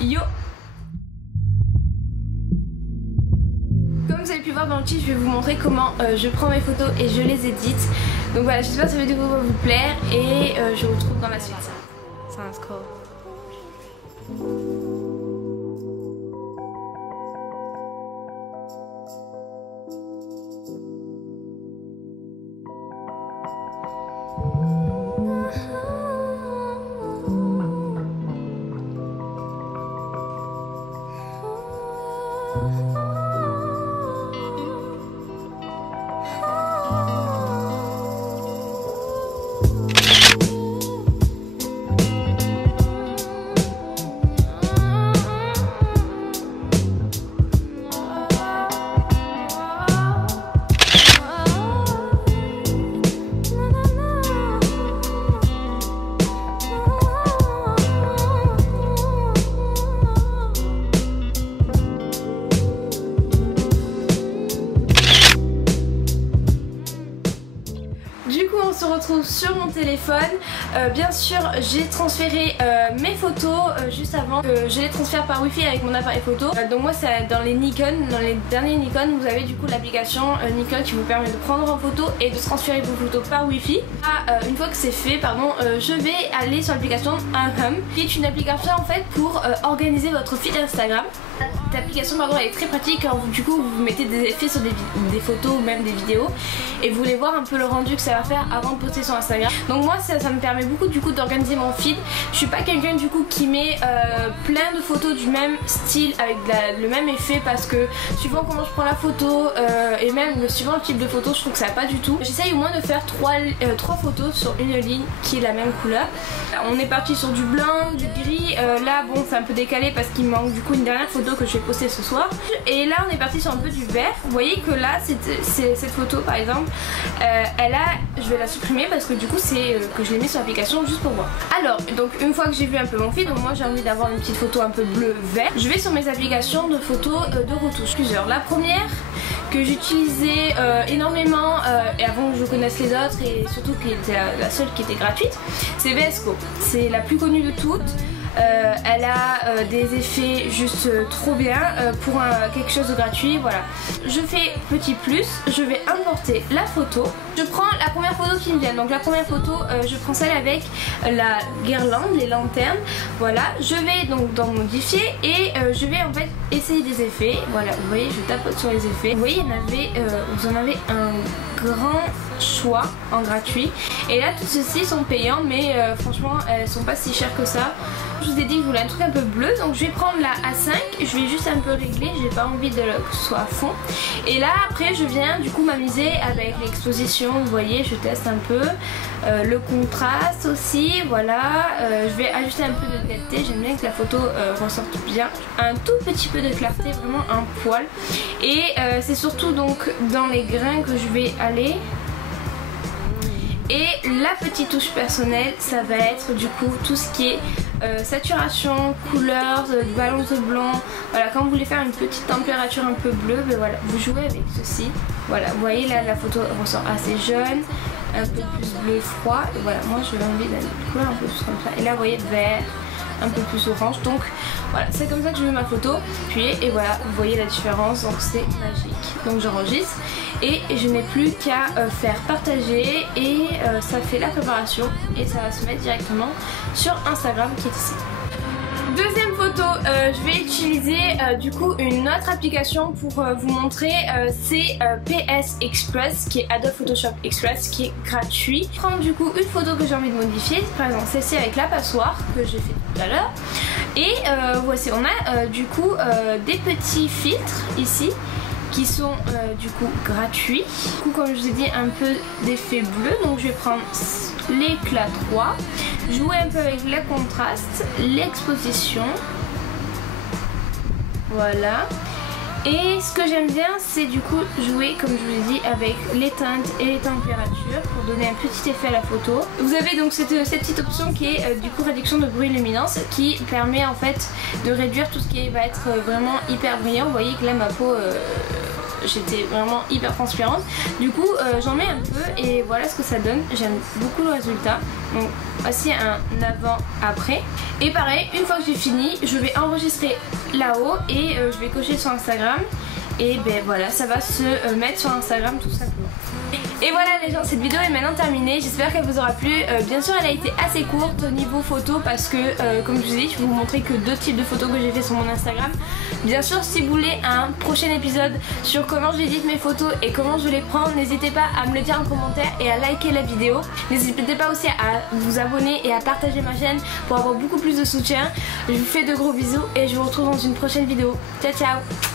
Yo! Comme vous avez pu voir dans le titre, je vais vous montrer comment je prends mes photos et je les édite. Donc voilà, j'espère que cette vidéo va vous plaire et je vous retrouve dans la suite. C'est un scroll. On se retrouve sur mon téléphone. Bien sûr, j'ai transféré mes photos juste avant. Je les transfère par wifi avec mon appareil photo. Donc moi c'est dans les Nikon, dans les derniers Nikon, vous avez du coup l'application Nikon qui vous permet de prendre en photo et de transférer vos photos par wifi. Une fois que c'est fait, je vais aller sur l'application Unhum, qui est une application en fait pour organiser votre feed Instagram. Cette application elle est très pratique quand du coup vous mettez des effets sur des photos ou même des vidéos et vous voulez voir un peu le rendu que ça va faire avant de poster sur Instagram. Donc moi ça me permet beaucoup du coup d'organiser mon feed. Je suis pas quelqu'un du coup qui met plein de photos du même style avec le même effet, parce que suivant comment je prends la photo et même suivant le type de photo, je trouve que ça va pas du tout. J'essaye au moins de faire trois photos sur une ligne qui est la même couleur. On est parti sur du blanc, du gris. Là bon c'est un peu décalé parce qu'il manque du coup une dernière photo que je vais poster ce soir. Et là on est parti sur un peu du vert. Vous voyez que là cette photo par exemple, je vais la supprimer parce que du coup c'est que je l'ai mis sur l'application juste pour voir. Alors donc une fois que j'ai vu un peu mon feed, donc moi j'ai envie d'avoir une petite photo un peu bleu vert, je vais sur mes applications de photos de retouche, plusieurs. La première que j'utilisais énormément et avant que je connaisse les autres, et surtout qui était la seule qui était gratuite, c'est VSCO. C'est la plus connue de toutes. Elle a des effets juste trop bien pour quelque chose de gratuit. Voilà, je fais petit plus, je vais importer la photo, je prends la première photo qui me vient. Donc la première photo, je prends celle avec la guirlande, les lanternes. Voilà, je vais donc dans modifier et je vais en fait essayer des effets. Voilà, vous voyez, je tapote sur les effets. Vous voyez, vous en avez un grand choix en gratuit, et là tous ceux-ci sont payants, mais franchement elles sont pas si chères que ça. Je vous ai dit que je voulais un truc un peu bleu, donc je vais prendre la A5, je vais juste un peu régler, j'ai pas envie que ce soit à fond. Et là après je viens du coup m'amuser avec l'exposition. Vous voyez, je teste un peu le contraste aussi. Voilà, je vais ajuster un peu de netteté, j'aime bien que la photo ressorte bien, un tout petit peu de clarté, vraiment un poil. Et c'est surtout donc dans les grains que je vais aller. Et la petite touche personnelle, ça va être du coup tout ce qui est saturation, couleur, balance de blanc. Voilà, quand vous voulez faire une petite température un peu bleue, ben voilà, vous jouez avec ceci. Voilà, vous voyez là la photo ressort assez jaune, un peu plus bleu froid. Et voilà, moi je vais enlever la couleur un peu plus comme ça. Et là vous voyez vert, un peu plus orange. Donc voilà, c'est comme ça que je mets ma photo. Puis et voilà, vous voyez la différence, donc c'est magique. Donc j'enregistre et je n'ai plus qu'à faire partager et ça fait la préparation et ça va se mettre directement sur Instagram qui est ici. Deuxième photo, je vais utiliser du coup une autre application pour vous montrer, c'est PS Express, qui est Adobe Photoshop Express, qui est gratuit. Je prends du coup une photo que j'ai envie de modifier, par exemple celle-ci avec la passoire que j'ai fait tout à l'heure. Et voici, on a du coup des petits filtres ici qui sont du coup gratuits. Du coup, comme je vous ai dit, un peu d'effet bleu, donc je vais prendre l'éclat 3, jouer un peu avec le contraste, l'exposition, voilà. Et ce que j'aime bien, c'est du coup jouer, comme je vous l'ai dit, avec les teintes et les températures pour donner un petit effet à la photo. Vous avez donc cette petite option qui est du coup réduction de bruit luminance, qui permet en fait de réduire tout ce qui va être vraiment hyper brillant. Vous voyez que là ma peau, j'étais vraiment hyper transparente. Du coup j'en mets un peu et voilà ce que ça donne. J'aime beaucoup le résultat. Donc voici un avant-après. Et pareil, une fois que j'ai fini, je vais enregistrer là-haut et je vais cocher sur Instagram. Et ben voilà, ça va se mettre sur Instagram tout simplement. Et voilà les gens, cette vidéo est maintenant terminée. J'espère qu'elle vous aura plu. Bien sûr elle a été assez courte au niveau photo parce que comme je vous ai dit, je vais vous montrer que 2 types de photos que j'ai fait sur mon Instagram. Bien sûr si vous voulez un prochain épisode sur comment j'édite mes photos et comment je les prends, n'hésitez pas à me le dire en commentaire et à liker la vidéo. N'hésitez pas aussi à vous abonner et à partager ma chaîne pour avoir beaucoup plus de soutien. Je vous fais de gros bisous et je vous retrouve dans une prochaine vidéo. Ciao ciao.